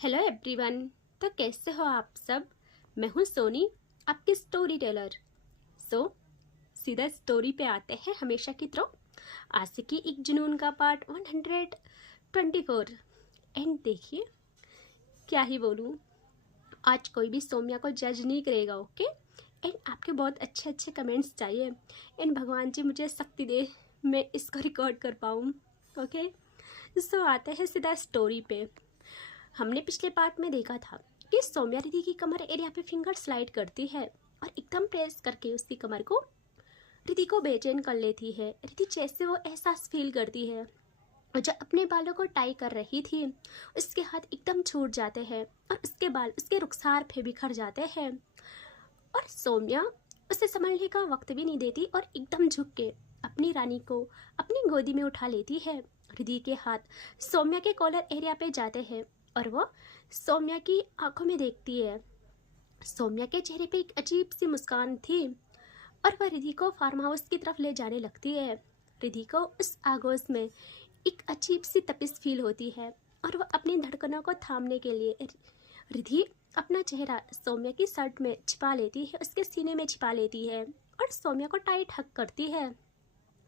Hello everyone. तो कैसे हो आप सब। मैं हूँ सोनी, आपकी स्टोरी टेलर। सीधा स्टोरी पे आते हैं हमेशा की तरह। आशिकी एक जुनून का पार्ट 124। एंड देखिए, क्या ही बोलूँ, आज कोई भी सोम्या को जज नहीं करेगा। ओके। एंड आपके बहुत अच्छे अच्छे कमेंट्स चाहिए। एंड भगवान जी मुझे शक्ति दे, मैं इसको रिकॉर्ड कर पाऊँ। ओके। आते हैं सीधा स्टोरी पे। हमने पिछले पार्ट में देखा था कि सौम्या रिधि की कमर एरिया पे फिंगर स्लाइड करती है और एकदम प्रेस करके उसकी कमर को रिधि को बेचैन कर लेती है। रिधि जैसे वो एहसास फील करती है और जब अपने बालों को टाई कर रही थी उसके हाथ एकदम छूट जाते हैं और उसके बाल उसके रुखसार पे बिखर जाते हैं और सौम्या उसे संभलने का वक्त भी नहीं देती और एकदम झुक के अपनी रानी को अपनी गोदी में उठा लेती है। रिधि के हाथ सौम्या के कॉलर एरिया पे जाते हैं और वो सौम्या की आंखों में देखती है। सौम्या के चेहरे पे एक अजीब सी मुस्कान थी और वह रिधि को फार्म हाउस की तरफ ले जाने लगती है। रिधि को उस आगोश में एक अजीब सी तपिश फील होती है और वह अपनी धड़कनों को थामने के लिए रिधि अपना चेहरा सौम्या की शर्ट में छिपा लेती है, उसके सीने में छिपा लेती है और सौम्या को टाइट हक करती है।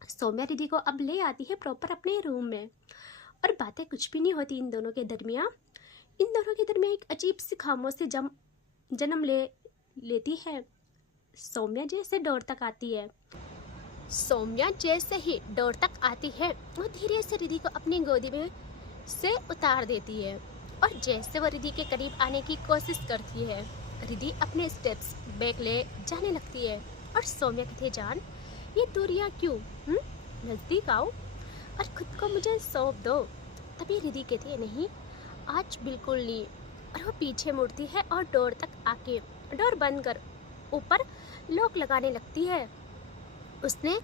सौम्या रिधि को अब ले आती है प्रॉपर अपने रूम में और बातें कुछ भी नहीं होती इन दोनों के दरमियान। इन दोनों के दरमियान एक अजीब सी खामोशी जन्म लेती है। सौम्या जैसे डोर तक आती है। सौम्या जैसे ही डोर तक आती है वो धीरे से रिधि को अपनी गोदी में से उतार देती है और जैसे वो रिधि के करीब आने की कोशिश करती है रिधि अपने स्टेप्स बैक ले जाने लगती है और सौम्या कहती है, जान ये दूरियां क्यों, नजदीक आओ और खुद को मुझे सौंप दो। तभी रिधि कहती है, नहीं आज बिल्कुल नहीं। और वो पीछे मुड़ती है और डोर तक आके डोर बंद कर ऊपर लॉक लगाने लगती है। उसने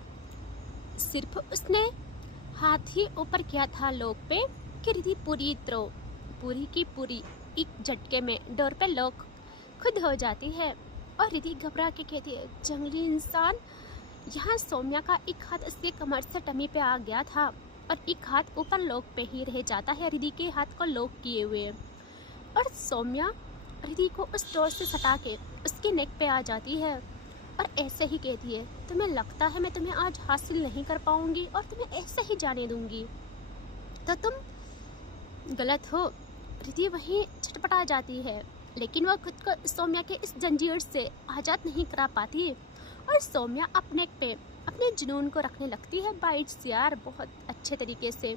हाथ ही ऊपर किया था लॉक पे कि रिधि पूरी की पूरी एक झटके में डोर पे लॉक खुद हो जाती है और रिधि घबरा के कहती है, जंगली इंसान। यहाँ सौम्या का एक हाथ उसके कमर से टमी पे आ गया था और एक हाथ ऊपर लॉक पे ही रह जाता है रिधि के हाथ को लॉक किए हुए और सौम्या रिधि को उस डोर से सटा के उसके नेक पे आ जाती है और ऐसे ही कहती है, तुम्हें लगता है मैं तुम्हें आज हासिल नहीं कर पाऊंगी और तुम्हें ऐसे ही जाने दूंगी, तो तुम गलत हो। रिधि वहीं छटपटा जाती है लेकिन वह खुद को सौम्या के इस जंजीर से आज़ाद नहीं करा पाती और सौम्या अपने पे अपने जुनून को रखने लगती है बाइट्स यार बहुत अच्छे तरीके से।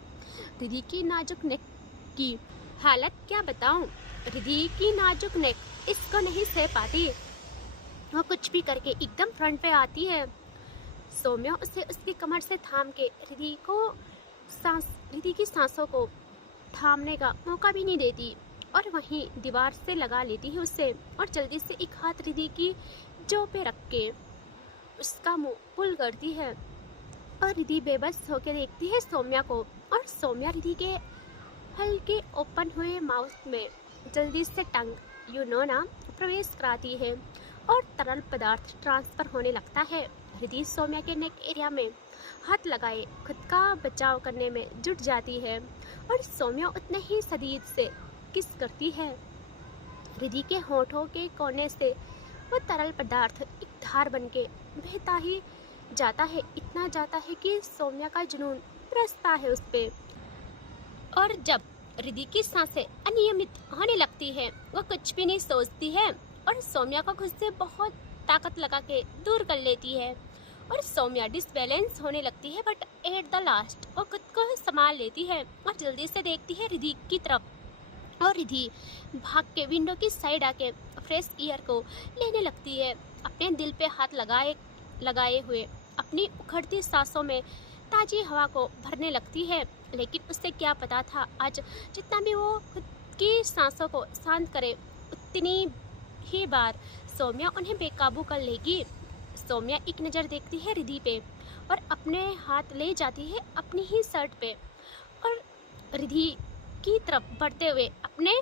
रिधि की नाजुक नेक की हालत क्या बताऊं। रिधि की नाजुक नेक इसको नहीं सह पाती, वो कुछ भी करके एकदम फ्रंट पे आती है। सौम्या उसे उसकी कमर से थाम के रिधि की सांसों को थामने का मौका भी नहीं देती और वहीं दीवार से लगा लेती है उसे और जल्दी से एक हाथ रिधि की जो पे रख के उसका मुंह पुल करती है और रिधि बेबस होकर देखती है सौम्या को और सौम्या रिधि के हल्के ओपन हुए माउथ में जल्दी से टंग प्रवेश कराती है और तरल पदार्थ ट्रांसफर होने लगता है। रिधि सौम्या के नेक एरिया में हाथ लगाए खुद का बचाव करने में जुट जाती है और सौम्या उतने ही शदीद से किस करती है। रिधि के होठों के कोने से वो तरल पदार्थ एक धार बनके बहता ही जाता है, इतना जाता है कि सौम्या का जुनून बरसता है उस पे। और जब रिधि की सांसें अनियमित होने लगती है वो कुछ भी नहीं सोचती है और सौम्या को खुद से बहुत ताकत लगा के दूर कर लेती है और सौम्या डिसबैलेंस होने लगती है बट एट द लास्ट वो खुद को संभाल लेती है और जल्दी से देखती है रिधि की तरफ और रिधि भाग के विंडो की साइड आके फ्रेश एयर को लेने लगती है, अपने दिल पे हाथ लगाए हुए अपनी उखड़ती सांसों में ताजी हवा को भरने लगती है। लेकिन उसे क्या पता था आज जितना भी वो खुद की सांसों को शांत करे उतनी ही बार सौम्या उन्हें बेकाबू कर लेगी। सौम्या एक नज़र देखती है रिधि पे और अपने हाथ ले जाती है अपनी ही शर्ट पे और रिधि की तरफ बढ़ते हुए अपने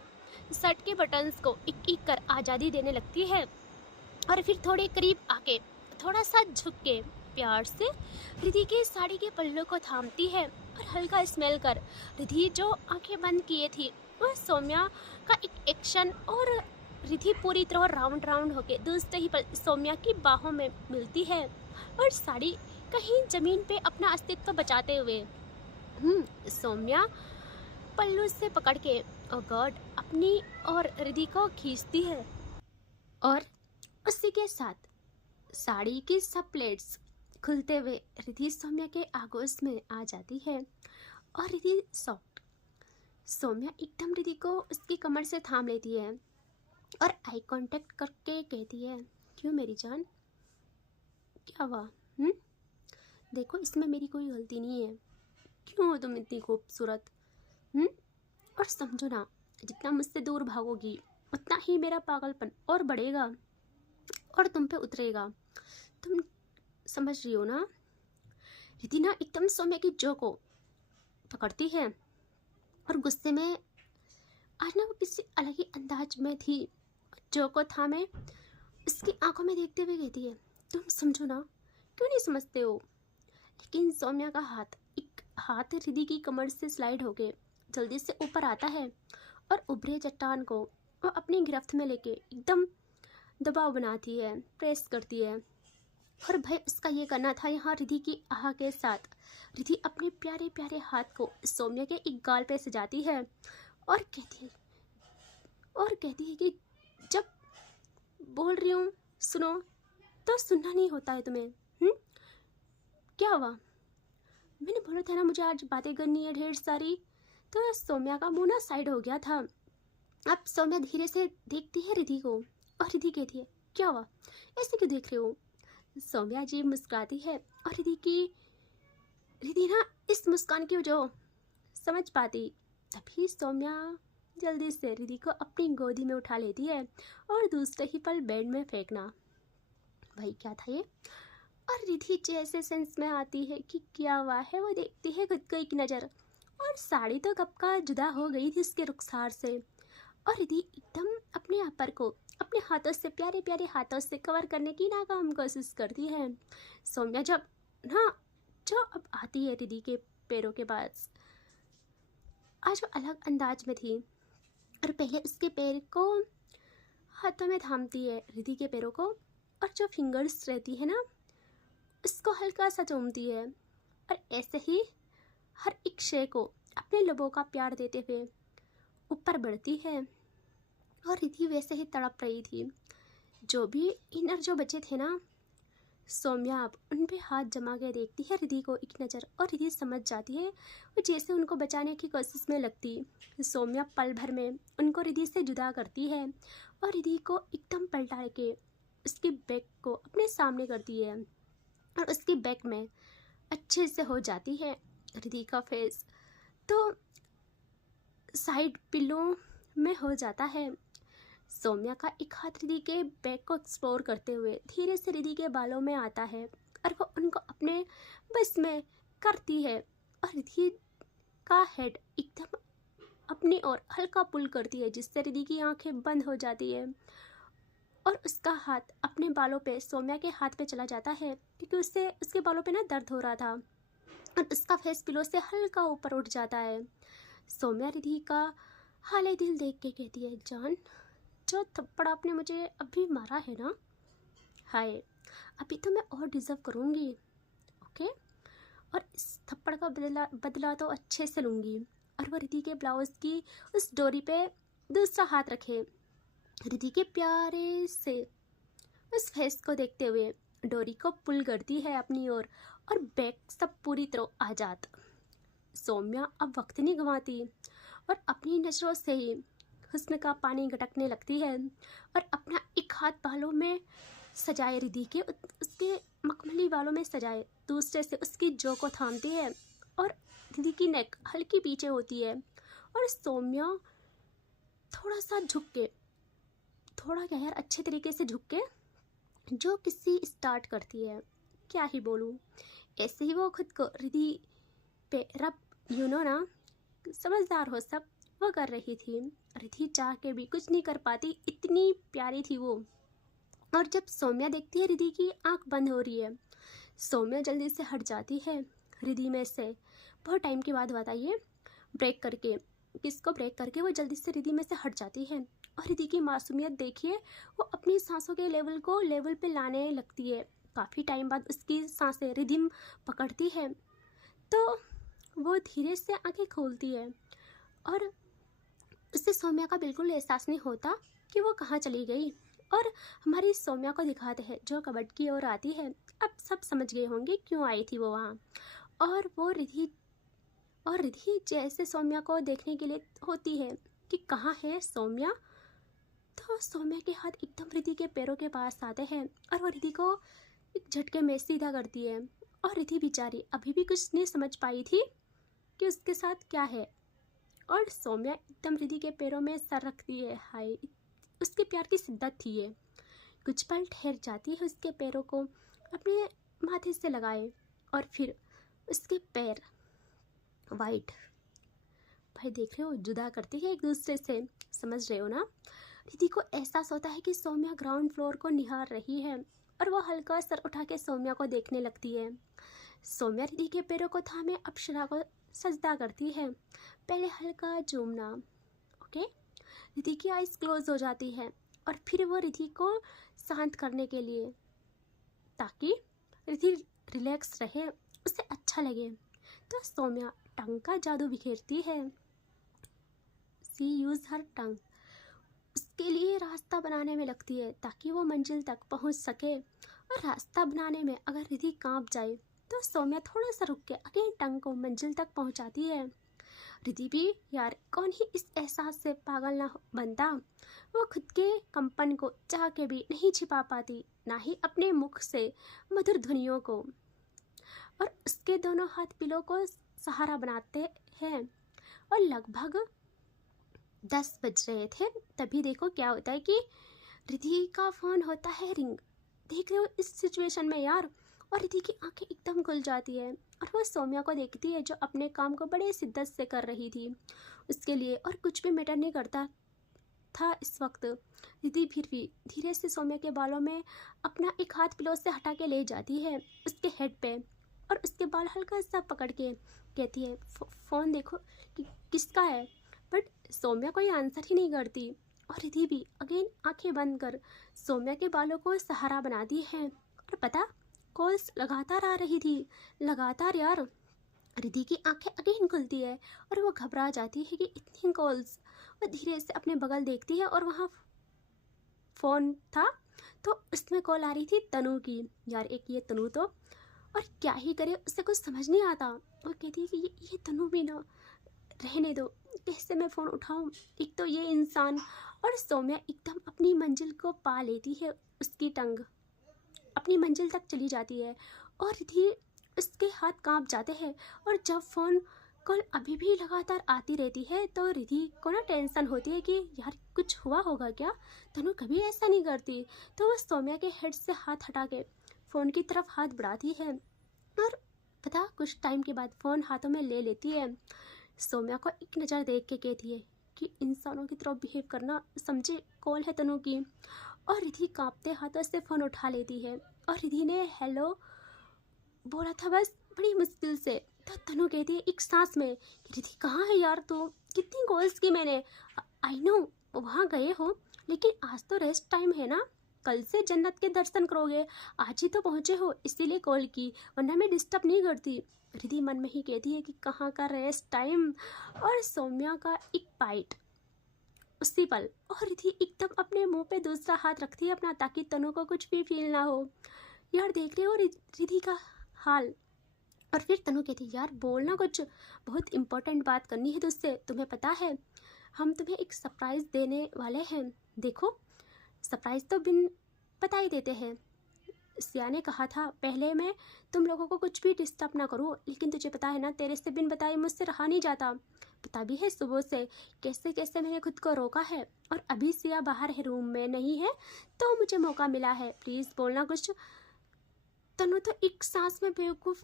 शर्ट के बटन्स को एक एक कर आज़ादी देने लगती है और फिर थोड़े करीब आके थोड़ा सा झुक के प्यार से रिधि के साड़ी के पल्लू को थामती है और हल्का स्मेल कर रिधि जो आंखें बंद किए थी और सौम्या का एक एक्शन और रिधि पूरी तरह राउंड राउंड होके दूसरे ही पल सौम्या की बाहों में मिलती है और साड़ी कहीं जमीन पे अपना अस्तित्व बचाते हुए सौम्या पल्लू से पकड़ के ओ गॉड अपनी और रिधि को खींचती है और उसी के साथ साड़ी की सब प्लेट्स खुलते हुए रिधि सौम्या के आगोश में आ जाती है और रिधि सॉफ्ट सौम्या एकदम रिधि को उसकी कमर से थाम लेती है और आई कांटेक्ट करके कहती है, क्यों मेरी जान, क्या हुआ? देखो इसमें मेरी कोई गलती नहीं है, क्यों हो तुम इतनी खूबसूरत? और समझो ना, जितना मुझसे दूर भागोगी उतना ही मेरा पागलपन और बढ़ेगा और तुम पे उतरेगा। तुम समझ रही हो ना? रिधि ना एकदम सौम्या की जो को पकड़ती है और गुस्से में आज ना वो किसी अलग ही अंदाज में थी, जो को थामे उसकी आंखों में देखते हुए कहती है, तुम समझो ना, क्यों नहीं समझते हो? लेकिन सौम्या का एक हाथ रिधि की कमर से स्लाइड होके जल्दी से ऊपर आता है और उभरे चट्टान को वो अपनी गिरफ्त में लेके एकदम दबाव बनाती है, प्रेस करती है। और भाई उसका ये करना था यहाँ रिधि की आह के साथ। रिधि अपने प्यारे प्यारे हाथ को सौम्या के एक गाल पे सजाती है और कहती है कि जब बोल रही हूँ सुनो तो सुनना नहीं होता है तुम्हें। क्या हुआ? मैंने बोला था ना मुझे आज बातें करनी है ढेर सारी। तो सौम्या का मुंह ना साइड हो गया था। अब सौम्या धीरे से देखती है रिधि को और रिधि कहती है, क्या हुआ, ऐसे क्यों देख रहे हो? सौम्या जी मुस्कुराती है और रिधि ना इस मुस्कान की वजह समझ पाती। तभी सौम्या जल्दी से रिधि को अपनी गोदी में उठा लेती है और दूसरे ही पल बेड में फेंकना। भाई क्या था ये? और रिधि जैसे सेंस में आती है कि क्या हुआ है, वो देखती है खुद को एक नज़र और साड़ी तो कब का जुदा हो गई थी उसके रुखसार से। और रिधि एकदम अपने अपर को अपने हाथों से, प्यारे प्यारे हाथों से कवर करने की नाकाम कोशिश करती है। सौम्या जो अब आती है रिधि के पैरों के पास, आज वो अलग अंदाज में थी और पहले उसके पैर को हाथों में थामती है रिधि के पैरों को और जो फिंगर्स रहती है ना उसको हल्का सा चूमती है और ऐसे ही हर एक शे को अपने लबों का प्यार देते हुए ऊपर बढ़ती है। और रिधि वैसे ही तड़प रही थी। जो भी इनर जो बच्चे थे ना, सौम्या अब उन पे हाथ जमा के देखती है रिधि को एक नज़र और रिधि समझ जाती है वो जैसे उनको बचाने की कोशिश में लगती। सौम्या पल भर में उनको रिधि से जुदा करती है और रिधि को एकदम पलटा के उसकी बैक को अपने सामने करती है और उसकी बैक में अच्छे से हो जाती है रिधि का फेस। तो साइड पिलो में हो जाता है। सौम्या का एक हाथ रिधि के बैक को एक्सप्लोर करते हुए धीरे से रिधि के बालों में आता है और वो उनको अपने बस में करती है और रिधि का हेड एकदम अपनी ओर हल्का पुल करती है जिससे रिधि की आंखें बंद हो जाती है और उसका हाथ अपने बालों पे सौम्या के हाथ पे चला जाता है क्योंकि उसके बालों पे ना दर्द हो रहा था और उसका फेस पिलो से हल्का ऊपर उठ जाता है। सौम्या रिधि का हाले दिल देख के कहती है, जान, जो थप्पड़ आपने मुझे अभी मारा है ना, हाय, अभी तो मैं और डिज़र्व करूँगी, ओके? और इस थप्पड़ का बदला तो अच्छे से लूँगी। और वो रिधि के ब्लाउज़ की उस डोरी पे दूसरा हाथ रखे रिधि के प्यारे से उस फेस को देखते हुए डोरी को पुल करती है अपनी ओर और बैक सब पूरी तरह आज़ाद। सौम्या अब वक्त नहीं गंवाती और अपनी नज़रों से ही हुस्न का पानी गटकने लगती है और अपना एक हाथ बालों में सजाए रिधि के उसके मखमली बालों में सजाए, दूसरे से उसकी जो को थामती है और रिधि की नेक हल्की पीछे होती है और सौम्या थोड़ा सा झुक के, थोड़ा क्या यार, अच्छे तरीके से झुक के जो किसी स्टार्ट करती है। क्या ही बोलूँ, ऐसे ही वो खुद को रिधि पे रब, यू नो ना, समझदार हो सब, वो कर रही थी। रिधि चाह के भी कुछ नहीं कर पाती, इतनी प्यारी थी वो। और जब सौम्या देखती है रिधि की आंख बंद हो रही है, सौम्या जल्दी से हट जाती है रिधि में से। बहुत टाइम के बाद बताइए, ब्रेक करके किस को ब्रेक करके वो जल्दी से रिधि में से हट जाती है। और रिधि की मासूमियत देखिए, वो अपनी सांसों के लेवल को लेवल पे लाने लगती है। काफ़ी टाइम बाद उसकी सांसें रिधिम पकड़ती है तो वो धीरे से आंखें खोलती है और उससे सौम्या का बिल्कुल एहसास नहीं होता कि वो कहाँ चली गई। और हमारी सौम्या को दिखाते हैं जो कबर्ड की ओर आती है। अब सब समझ गए होंगे क्यों आई थी वो वहाँ। और रिधि जैसे सौम्या को देखने के लिए होती है कि कहाँ है सौम्या, तो सौम्या के हाथ एकदम रिधि के पैरों के पास आते हैं और वो रिधि को एक झटके में सीधा करती है। और रिधि बेचारी अभी भी कुछ नहीं समझ पाई थी कि उसके साथ क्या है। और सौम्या एकदम रिधि के पैरों में सर रखती है। हाय, उसके प्यार की शिद्दत थी ये। कुछ पल ठहर जाती है उसके पैरों को अपने माथे से लगाए और फिर उसके पैर वाइट, भाई देख रहे हो, जुदा करती है एक दूसरे से, समझ रहे हो ना। रिधि को एहसास होता है कि सौम्या ग्राउंड फ्लोर को निहार रही है और वो हल्का सर उठा के सौम्या को देखने लगती है। सौम्या रिधि के पैरों को थामे अप्सरा को सजदा करती है। पहले हल्का चूमना, ओके। रिधि की आइज क्लोज हो जाती है और फिर वो रिधि को शांत करने के लिए, ताकि रिधि रिलैक्स रहे, उसे अच्छा लगे, तो सौम्या टंग का जादू बिखेरती है। सी यूज हर टंग, उसके लिए रास्ता बनाने में लगती है ताकि वो मंजिल तक पहुंच सके। और रास्ता बनाने में अगर रिधि कांप जाए तो सौम्या थोड़ा सा रुक के अगेन टंग को मंजिल तक पहुंचाती है। रिधि भी यार कौन ही इस एहसास से पागल ना बनता। वो खुद के कंपन को चाह के भी नहीं छिपा पाती, ना ही अपने मुख से मधुर ध्वनियों को। और उसके दोनों हाथ पिलो को सहारा बनाते हैं। और लगभग 10 बज रहे थे, तभी देखो क्या होता है कि रिधि का फ़ोन होता है रिंग। देख रहे हो इस सिचुएशन में यार। और रिधि की आंखें एकदम खुल जाती है और वो सौम्या को देखती है जो अपने काम को बड़े शिद्दत से कर रही थी उसके लिए, और कुछ भी मैटर नहीं करता था इस वक्त। रिधि फिर भी धीरे से सौम्या के बालों में अपना एक हाथ पिलो से हटा के ले जाती है उसके हेड पे, और उसके बाल हल्का सा पकड़ के कहती है फ़ोन देखो कि किसका है। बट सौम्या कोई आंसर ही नहीं करती और रिधि भी अगेन आंखें बंद कर सौम्या के बालों को सहारा बनाती है। और पता, कॉल्स लगातार आ रही थी, लगातार यार। रिधि की आंखें अगेन खुलती है और वो घबरा जाती है कि इतनी कॉल्स। वो धीरे से अपने बगल देखती है और वहाँ फ़ोन था तो उसमें कॉल आ रही थी तनु की। यार एक ये तनु तो, और क्या ही करे, उससे कुछ समझ नहीं आता। वो कहती है कि ये तनु भी ना, रहने दो, कैसे मैं फ़ोन उठाऊं, एक तो ये इंसान। और सौम्या एकदम अपनी मंजिल को पा लेती है, उसकी टंग अपनी मंजिल तक चली जाती है और रिधि उसके हाथ कांप जाते हैं। और जब फ़ोन कॉल अभी भी लगातार आती रहती है तो रिधि को ना टेंशन होती है कि यार कुछ हुआ होगा क्या, तनु कभी ऐसा नहीं करती। तो वो सौम्या के हेड से हाथ हटा के फ़ोन की तरफ हाथ बढ़ाती है और पता कुछ टाइम के बाद फ़ोन हाथों में ले लेती है। सौम्या को एक नज़र देख के कहती है कि इंसानों की तरफ बिहेव करना, समझे, कॉल है तनु की। और रिधि कांपते हाथों से फ़ोन उठा लेती है और रिधि ने हेलो बोला था बस बड़ी मुश्किल से। तो तनु कहती है एक सांस में कि रिधि कहाँ है यार तू, कितनी कॉल्स की मैंने। आई नो वहाँ गए हो, लेकिन आज तो रेस्ट टाइम है ना, कल से जन्नत के दर्शन करोगे, आज ही तो पहुँचे हो इसीलिए कॉल की, वरना मैं डिस्टर्ब नहीं करती। रिधि मन में ही कहती है कि कहाँ का रेस्ट टाइम। और सौम्या का एक बाइट उसी पल, और रिधि एकदम अपने मुंह पे दूसरा हाथ रखती है अपना, ताकि तनु को कुछ भी फील ना हो। यार देख रहे हो रिधि का हाल। और फिर तनु कहती है यार बोलना कुछ, बहुत इंपॉर्टेंट बात करनी है तुझसे, तुम्हें पता है हम तुम्हें एक सरप्राइज़ देने वाले हैं। देखो सरप्राइज़ तो बिन बता ही देते हैं, सिया ने कहा था पहले मैं तुम लोगों को कुछ भी डिस्टर्ब ना करूं, लेकिन तुझे पता है ना तेरे से बिन बताए मुझसे रहा नहीं जाता। पता भी है सुबह से कैसे कैसे मैंने खुद को रोका है, और अभी सिया बाहर है, रूम में नहीं है, तो मुझे मौका मिला है, प्लीज़ बोलना कुछ। तनु तो एक सांस में बेवकूफ़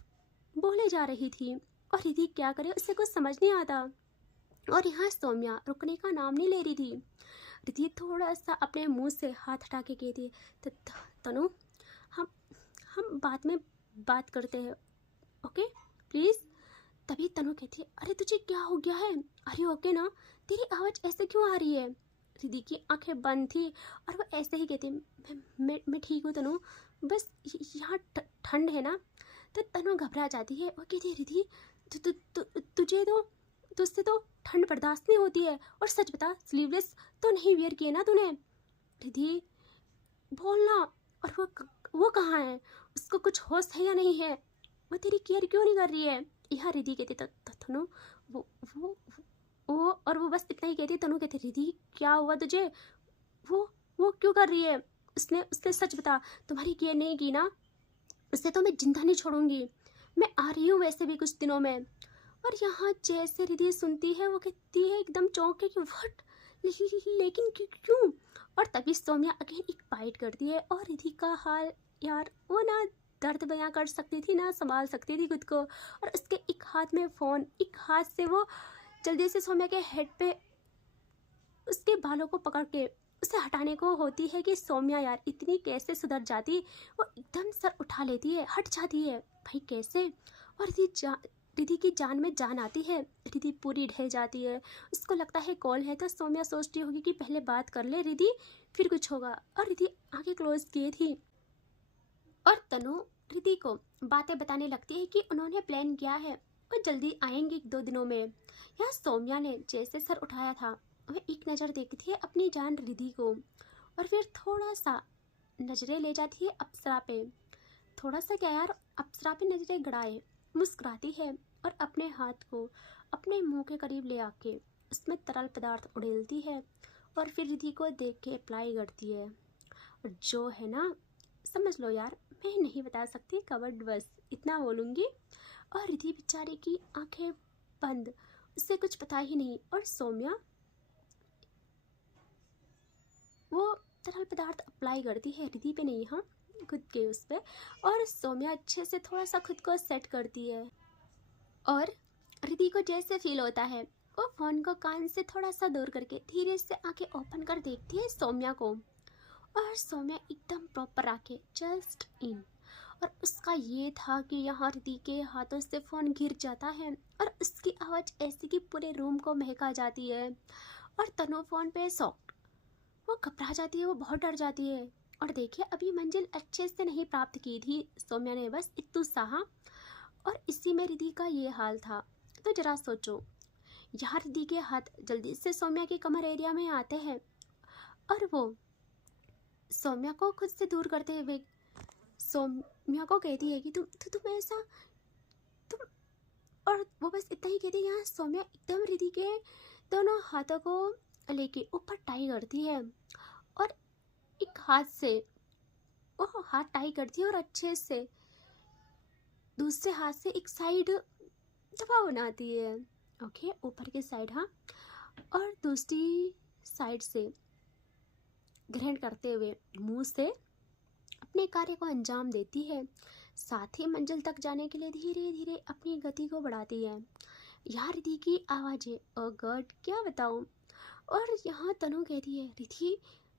बोले जा रही थी और रिधि क्या करे, उससे कुछ समझ नहीं आता। और यहाँ सौम्या रुकने का नाम नहीं ले रही थी। रिधि थोड़ा सा अपने मुंह से हाथ हटा के कहती है तनु हम बाद में बात करते हैं, ओके प्लीज़। तभी तनु कहती है, अरे तुझे क्या हो गया है, अरे ओके ना, तेरी आवाज़ ऐसे क्यों आ रही है। रिद्धि की आंखें बंद थी और वो ऐसे ही कहती है, मैं ठीक हूँ तनु, बस यहाँ ठंड है ना। तो तनु घबरा जाती है, वो कहती है, रिद्धि तुझे तो तुझसे तो ठंड बर्दाश्त नहीं होती है, और सच बता स्लीवलेस तो नहीं वियर किए ना तूने। रिद्धि बोलना, और वो कहाँ है, उसको कुछ होश है या नहीं है, वो तेरी केयर क्यों नहीं कर रही है। यह रिद्धि कहती तनु वो वो वो और वो बस इतना ही कहती। तनु कहती, रिद्धि क्या हुआ तुझे, वो क्यों कर रही है, उसने उसने सच बता, तुम्हारी केयर नहीं की ना, उससे तो मैं जिंदा नहीं छोड़ूंगी, मैं आ रही हूँ वैसे भी कुछ दिनों में। और यहाँ जैसे रिद्धि सुनती है वो कहती है एकदम चौंक के कि व्हाट, लेकिन क्यों। और तभी सौम्या अगेन एक बाइट करती है, और रिद्धि का हाल यार, वो ना दर्द बयां कर सकती थी ना संभाल सकती थी खुद को। और उसके एक हाथ में फ़ोन, एक हाथ से वो जल्दी से सौम्या के हेड पे उसके बालों को पकड़ के उसे हटाने को होती है कि सौम्या यार इतनी कैसे सुधर जाती। वो एकदम सर उठा लेती है, हट जाती है, भाई कैसे। और रिद्धि की जान में जान आती है, रिद्धि पूरी ढह जाती है। उसको लगता है कॉल है, तो सौम्या सोचती होगी कि पहले बात कर ले रिद्धि, फिर कुछ होगा। और रिद्धि आंखें क्लोज किए थी, और तनु रिद्धि को बातें बताने लगती है कि उन्होंने प्लान किया है और जल्दी आएंगे 1-2 दिनों में। यहाँ सौम्या ने जैसे सर उठाया था, वह एक नज़र देखती है अपनी जान रिद्धि को, और फिर थोड़ा सा नज़रें ले जाती है अप्सरा पे। थोड़ा सा क्या यार, अप्सरा पे नज़रें गड़ाए मुस्कुराती है, और अपने हाथ को अपने मुंह के करीब ले आके उसमें तरल पदार्थ उड़ेलती है, और फिर रिद्धि को देख के अप्लाई करती है। और जो है ना, समझ लो यार, मैं नहीं बता सकती कवर्ड, बस इतना बोलूँगी। और रिद्धि बेचारी की आंखें बंद, उससे कुछ पता ही नहीं। और सौम्या वो तरल पदार्थ अप्लाई करती है रिद्धि पे नहीं, हाँ खुद के उस पर। और सौम्या अच्छे से थोड़ा सा खुद को सेट करती है, और रिद्धि को जैसे फील होता है वो फ़ोन को कान से थोड़ा सा दूर करके धीरे से आंखें ओपन कर देखती है सौम्या को। और सौम्या एकदम प्रॉपर आके जस्ट इन, और उसका ये था कि यहाँ रिद्धि के हाथों से फ़ोन गिर जाता है, और उसकी आवाज़ ऐसी कि पूरे रूम को महका जाती है। और तनु फ़ोन पे सॉफ्ट, वो घबरा जाती है, वो बहुत डर जाती है। और देखिए अभी मंजिल अच्छे से नहीं प्राप्त की थी सौम्या ने, बस इतू सहा, और इसी में रिद्धि का ये हाल था। तो जरा सोचो, यहाँ रिद्धि के हाथ जल्दी से सौम्या के कमर एरिया में आते हैं, और वो सौम्या को खुद से दूर करते हुए सौम्या को कहती है कि तुम ऐसा तुम, और वो बस इतना ही कहती है। यहाँ सौम्या एकदम रिद्धि के दोनों हाथों को लेके ऊपर टाई करती है, और एक हाथ से वो हाथ टाई करती है, और अच्छे से दूसरे हाथ से एक साइड दबाव बनाती है, ओके ऊपर के साइड, हाँ। और दूसरी साइड से ग्रहण करते हुए मुंह से अपने कार्य को अंजाम देती है। साथ ही मंजिल तक जाने के लिए धीरे धीरे अपनी गति को बढ़ाती है। यार रिद्धि की आवाज़ें, ओ गॉड क्या बताऊं। और यहाँ तनु कहती है, रिद्धि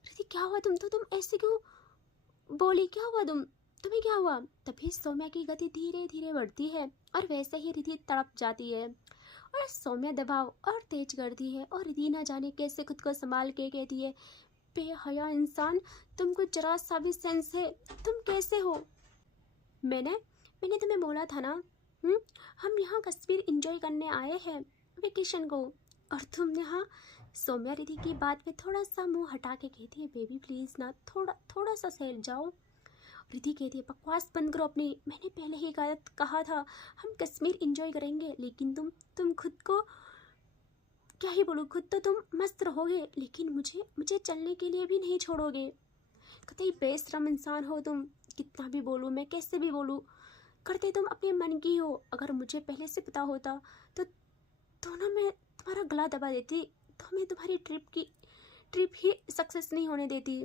रिद्धि क्या हुआ, तुम ऐसे क्यों बोली, क्या हुआ, तुम्हें क्या हुआ। तभी सौम्या की गति धीरे धीरे बढ़ती है, और वैसे ही रिद्धि तड़प जाती है, और सौम्या दबाव और तेज करती है। और रिद्धि ना जाने कैसे खुद को संभाल के कहती है, बेहया इंसान, तुमको जरा सा भी सेंस है, तुम कैसे हो। मैंने तुम्हें बोला था ना, हम यहाँ कश्मीर एंजॉय करने आए हैं वेकेशन को, और तुम यहाँ। सौम्या रिद्धि की बात पे थोड़ा सा मुंह हटा के कहती है, बेबी प्लीज़ ना, थोड़ा सा सहल जाओ। रिद्धि कहती है, बकवास बंद करो अपनी, मैंने पहले ही कहा था हम कश्मीर एंजॉय करेंगे, लेकिन तुम खुद को क्या ही बोलूँ, खुद तो तुम मस्त रहोगे, लेकिन मुझे चलने के लिए भी नहीं छोड़ोगे। कतई बेशरम इंसान हो तुम, कितना भी बोलूँ मैं, कैसे भी बोलूँ, करते तुम अपने मन की हो। अगर मुझे पहले से पता होता तो ना मैं तुम्हारा गला दबा देती, तो मैं तुम्हारी ट्रिप ही सक्सेस नहीं होने देती।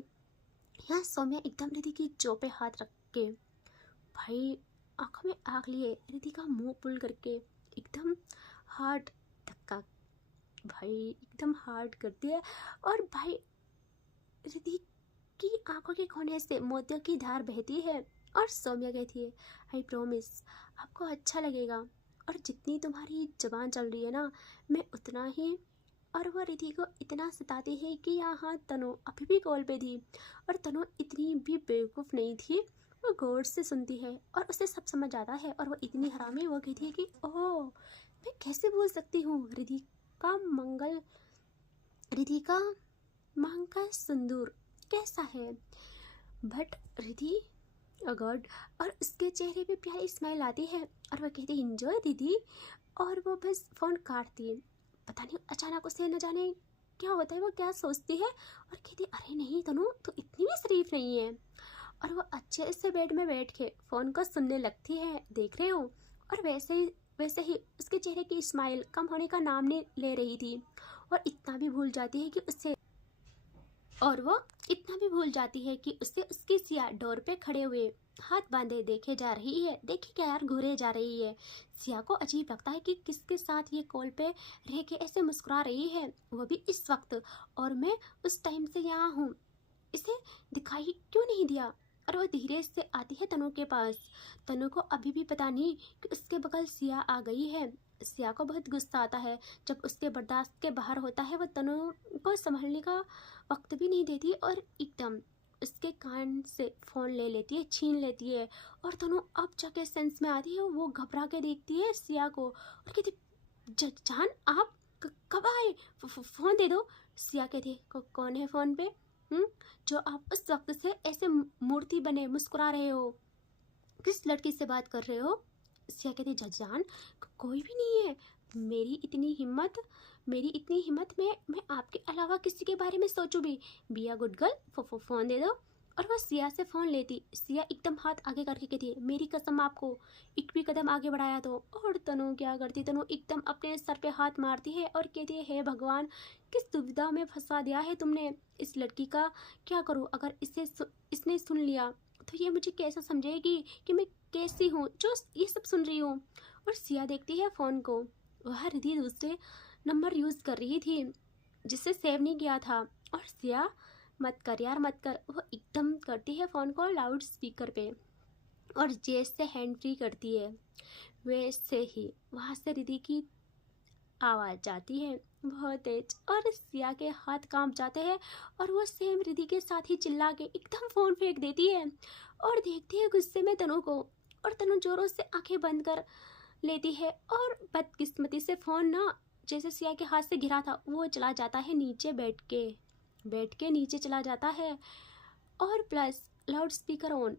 यहाँ सौम्या एकदम रिद्धि की जो पे हाथ रख के, भाई आंखों में आग लिए रिद्धि का मुंह पुल करके एकदम हार्ड धक्का, भाई एकदम हार्ड करती है। और भाई रिद्धि की आंखों के कोने से मोतियों की धार बहती है, और सौम्या कहती है, आई प्रॉमिस आपको अच्छा लगेगा, और जितनी तुम्हारी जबान चल रही है ना, मैं उतना ही। और वह रिधि को इतना सताती है कि यहाँ तनु अभी भी कॉल पे थी और तनु इतनी भी बेवकूफ़ नहीं थी, वो गौर से सुनती है और उसे सब समझ आता है। और वो इतनी हरामी वो कहती है कि ओह, मैं कैसे भूल सकती हूँ रिधि का मांग का सिंदूर कैसा है। बट रिधि, ओ गॉड, और उसके चेहरे पे प्यारी स्माइल आती है और वह कहती है इंजॉय दीदी, और वो बस फ़ोन काटती है। पता नहीं अचानक उसे न जाने क्या होता है, वो क्या सोचती है और कहती अरे नहीं तनु, तो इतनी भी शरीफ नहीं है। और वो अच्छे से बेड में बैठ के फ़ोन को सुनने लगती है, देख रहे हो। और वैसे ही उसके चेहरे की स्माइल कम होने का नाम नहीं ले रही थी और इतना भी भूल जाती है कि उसे उसकी सिया डोर पे खड़े हुए हाथ बांधे देखे जा रही है। देखिए क्या यार, घूरे जा रही है। सिया को अजीब लगता है कि किसके साथ ये कॉल पे रह के ऐसे मुस्कुरा रही है, वो भी इस वक्त, और मैं उस टाइम से यहाँ हूँ, इसे दिखाई क्यों नहीं दिया। और वो धीरे से आती है तनु के पास। तनु को अभी भी पता नहीं कि उसके बगल सिया आ गई है। सिया को बहुत गुस्सा आता है, जब उसके बर्दाश्त के बाहर होता है। वो तनु को संभलने का वक्त भी नहीं देती और एकदम उसके कान से फ़ोन ले लेती है, छीन लेती है। और तनु अब जाके सेंस में आती है, वो घबरा के देखती है सिया को और कहती जान आप कब आए, फ़ोन दे दो। सिया कहती कौन है फ़ोन पे, जो आप उस वक्त से ऐसे मूर्ति बने मुस्कुरा रहे हो, किस लड़की से बात कर रहे हो। सिया कहती जान कोई भी नहीं है, मेरी इतनी हिम्मत मैं आपके अलावा किसी के बारे में सोचूं भी। बिया गुड गर्ल, फ़ोन दे दो। और वह सिया से फ़ोन लेती। सिया एकदम हाथ आगे करके कहती मेरी कसम आपको एक भी कदम आगे बढ़ाया तो। और तनु क्या करती, तनु एकदम अपने सर पे हाथ मारती है और कहती है हे भगवान, किस दुविधा में फंसा दिया है तुमने इस लड़की का। क्या करूँ, अगर इसने सुन लिया तो ये मुझे कैसा समझेगी कि मैं कैसी हूँ जो ये सब सुन रही हूँ। और सिया देखती है फ़ोन को, वह रिधि दूसरे नंबर यूज़ कर रही थी जिसे सेव नहीं किया था। और सिया मत कर यार मत कर, वो एकदम करती है फ़ोन को लाउड स्पीकर पे और जैसे हैंड फ्री करती है वैसे ही वहाँ से रिधि की आवाज़ जाती है बहुत तेज और सिया के हाथ कांप जाते हैं और वो सेम रिधि के साथ ही चिल्ला के एकदम फ़ोन फेंक देती है और देखती है गुस्से में तनु को। और तनु जोरों से आंखें बंद कर लेती है और बदकिस्मती से फ़ोन ना जैसे सिया के हाथ से गिरा था वो चला जाता है नीचे, बैठ के नीचे चला जाता है। और प्लस लाउड स्पीकर ऑन।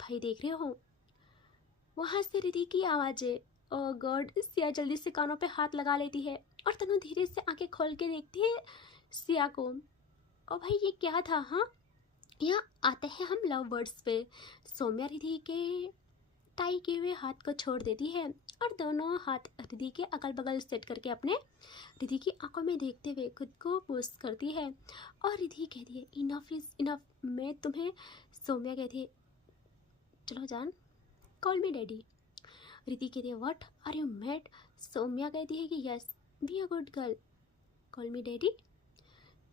भाई देख रहे हो वहाँ से रिधि की आवाज़ें। ओह गॉड, सिया जल्दी से कानों पे हाथ लगा लेती है और तनु धीरे से आंखें खोल के देखती है सिया को। ओ भाई ये क्या था। हाँ, यहाँ आते हैं हम लव वर्ड्स पे। सौम्या रिधि के टाई किए हुए हाथ को छोड़ देती है और दोनों हाथ रिधि के अगल बगल सेट करके अपने रिधि की आंखों में देखते हुए खुद को पुश करती है। और रिधि कहती है इनफ इज़ इनफ, मैं तुम्हें। सौम्या कहती है चलो जान, कॉल मी डैडी। रिधि कहती है what are you mad. Saumya कहती है कि yes, be a good girl, call me daddy.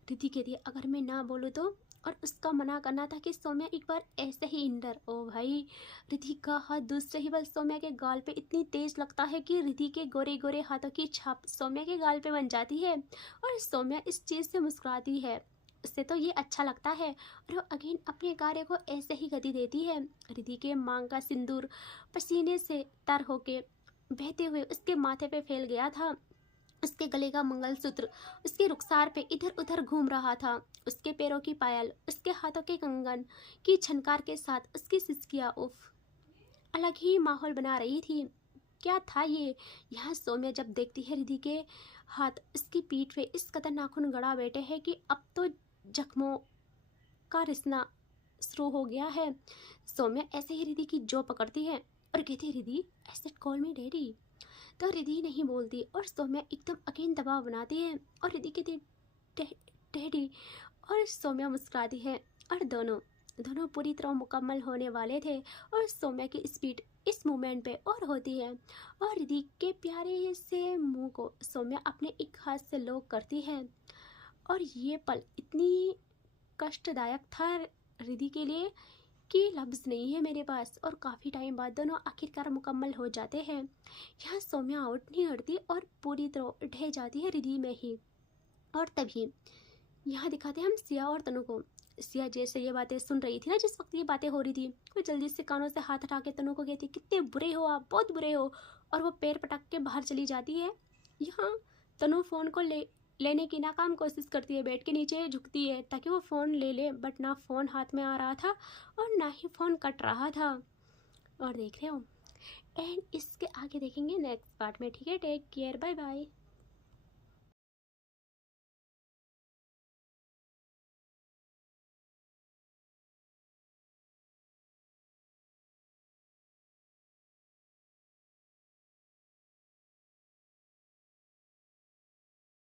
Ridhi कहती है अगर मैं ना बोलूँ तो। और उसका मना करना था कि सौम्या एक बार ऐसे ही इंडर। ओ भाई, रिधि का हाथ दूसरे ही बल सौम्या के गाल पे इतनी तेज लगता है कि रिधि के गोरे गोरे हाथों की छाप सौम्या के गाल पे बन जाती है और सौम्या इस चीज़ से मुस्कुराती है। उससे तो ये अच्छा लगता है और वो अगेन अपने कार्य को ऐसे ही गति देती है। रिधि के मांग का सिंदूर पसीने से तर होके बहते हुए उसके माथे पे फैल गया था। उसके गले का मंगलसूत्र उसके रुखसार पे इधर उधर घूम रहा था। उसके पैरों की पायल, उसके हाथों के कंगन की छनकार के साथ उसकी सिसकियाँ उफ अलग ही माहौल बना रही थी। क्या था ये। यहाँ सौम्या जब देखती है रिधि के हाथ उसकी पीठ पे इस कदर नाखून गड़ा बैठे हैं कि अब तो जख्मों का रिसना शुरू हो गया है। सौम्या ऐसे ही रिधि की जो पकड़ती है और कहती है Ridhi I said call me daddy. तो रिधि नहीं बोलती और सौम्या एकदम अगेन दबाव बनाती है और रिधि कहती है डैडी। और सौम्या मुस्कुराती है और दोनों पूरी तरह मुकम्मल होने वाले थे और सौम्या की स्पीड इस मोमेंट पे और होती है और रिधि के प्यारे से मुंह को सौम्या अपने एक हाथ से लॉक करती है। और ये पल इतनी कष्टदायक था रिधि के लिए कि लफ्ज़ नहीं है मेरे पास। और काफ़ी टाइम बाद दोनों आखिरकार मुकम्मल हो जाते हैं। यहाँ सौम्या आउट नहीं करती और पूरी तरह ढह जाती है रिद्धि में ही। और तभी यहाँ दिखाते हैं हम सिया और तनु को। सिया जैसे ये बातें सुन रही थी ना, जिस वक्त ये बातें हो रही थी, वो जल्दी से कानों से हाथ हटा के तनु को कहती कितने बुरे हो आप, बहुत बुरे हो। और वो पैर पटक के बाहर चली जाती है। यहाँ तनु फ़ोन को लेने की नाकाम कोशिश करती है, बेड के नीचे झुकती है ताकि वो फ़ोन ले ले, बट ना फ़ोन हाथ में आ रहा था और ना ही फ़ोन कट रहा था। और देख रहे हो, एंड इसके आगे देखेंगे नेक्स्ट पार्ट में। ठीक है, टेक केयर, बाय बाय।